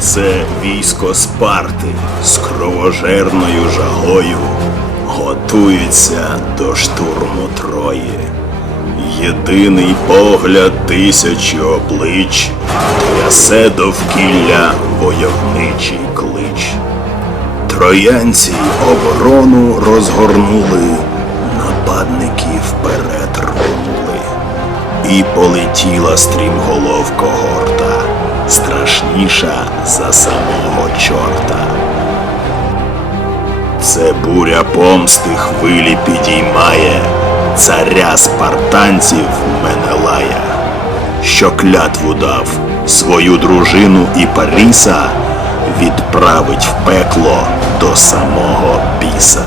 Усе військо Спарти з кровожерною жагою готується до штурму Трої. Єдиний погляд тисячі облич трясе довкілля войовничий клич. Троянці оборону розгорнули, нападники вперед рвонули. І полетіла стрімголов когорта, страшніша за самого чорта. Це буря помсти хвилі підіймає, царя спартанців Менелая, що клятву дав свою дружину і Паріса відправить в пекло до самого біса.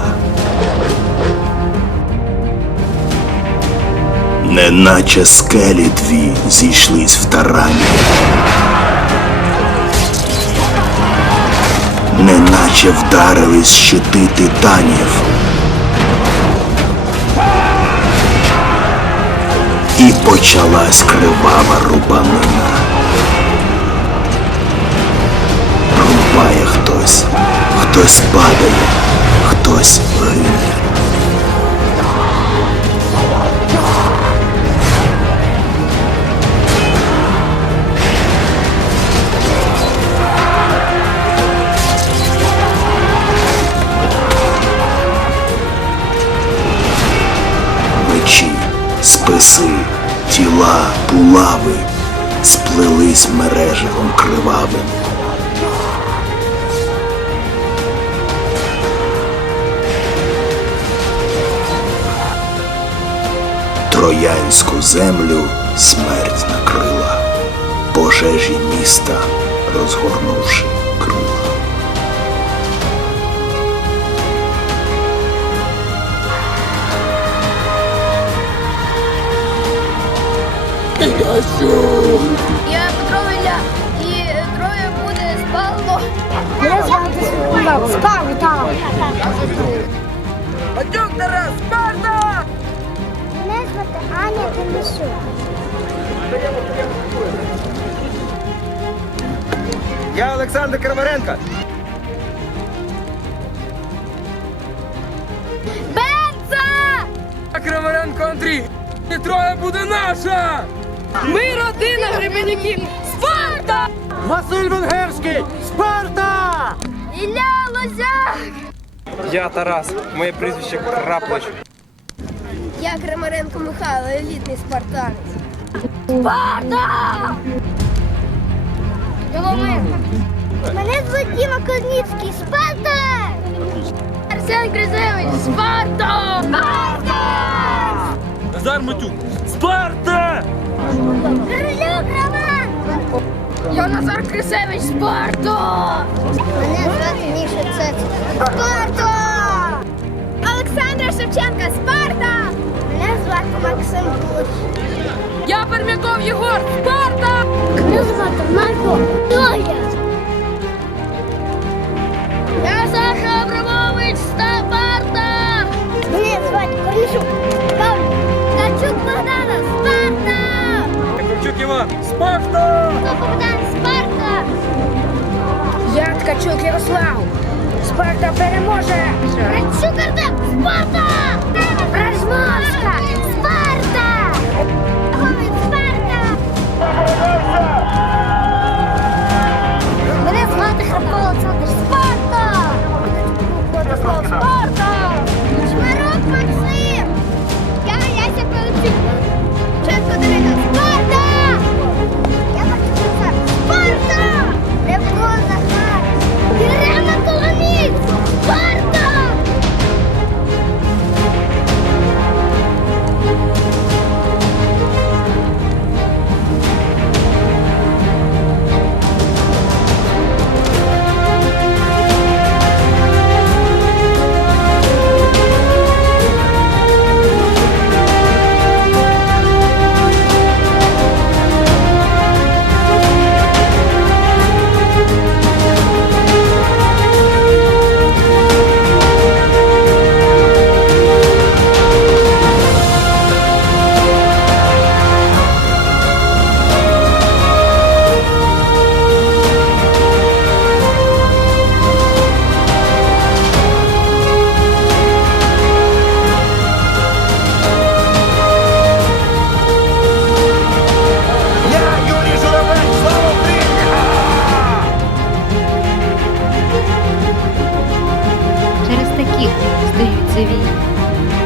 Неначе скелі дві зійшлись в тарані. Неначе вдарили щити титанів. І почалась кривава рубанина. Рубає хтось, хтось падає, хтось списи, тіла, булави сплелись мереживом кривавим. Троянську землю смерть накрила, пожежі міста розгорнувши Я Петро і троє буде спало. Мене звати Спарта. Тарас, Спарта! Мене звати Аня Демісюк. Я Олександр Крамаренко. Бенца! Крамаренко Андрій. І троє буде наша! Ми родина Гребенюків! Спарта! Василь Венгерський! Спарта! Ілля Лозяк! Я Тарас, моє прізвище Краплич. Я Крамаренко Михайло, елітний спартанець. Спарта! Мене звуть Діма Корніцький. Спарта! Арсен Кризевич! Спарта! Спарта! Назар Матюк. Спарта! Королюк Роман! Я Назар Крисевич! Спарта! Мене звати Міша Цец. Спарта! Олександра Шевченка! Спарта! Мене звати Максим Буш. Я Пермяков Єгор! Спарта! Мене звати Марко Доля. Ярослав! Спарта переможе! Говен Спарта! здаються війни.